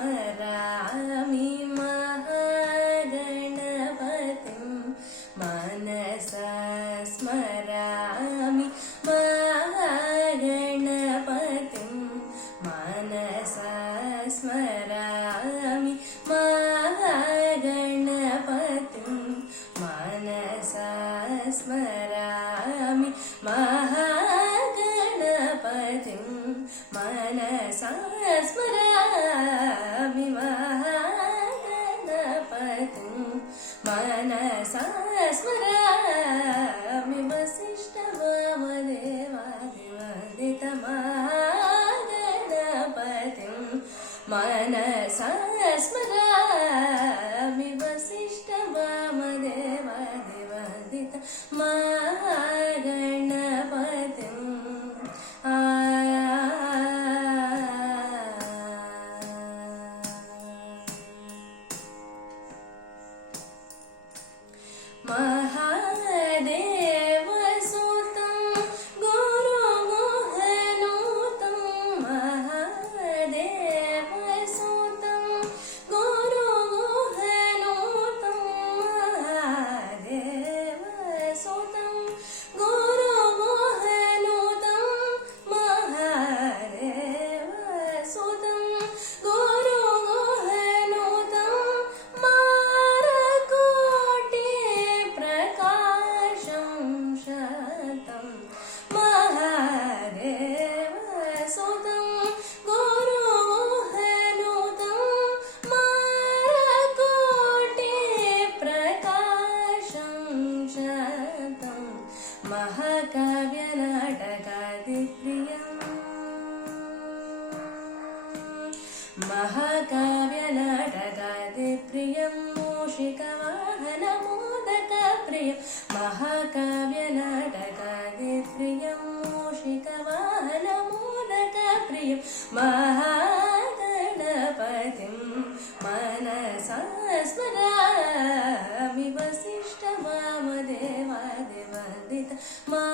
स्मरामि महागणपतिं मनसा स्मरामि महागणपतिं मनसा स्मरामि महागणपतिं मनसा स्मरामि महागणपतिं मनसा स्मरामि महागणपतिं मनसा स्मरामि वसिष्ठवामदेवादिवन्दितमहागणपतिं मनसा स्मरामि वसिष्ठवामदेवादिवन्दितमहागणपतिं महादेवसुतं गुरुगुहनुतं महादेवसुतं गुरुगुहनुतं महादेवसुतं गुरुगुहनुतं महादेवसुतं गुरुगुहनुतं महादेवसुतं गुरुगुहनुतं मारकोटिप्रकाशं शतं महाकाव्यनाटकादिप्रियं मूषिकवाहनमोदकप्रियं महाकाव्यनाटकादिप्रियं मूषिकवाहनमोदकप्रियं महागणपतिं मनसा स्मरामि वसिष्ठवामदेवादिवन्दितमहागणपतिं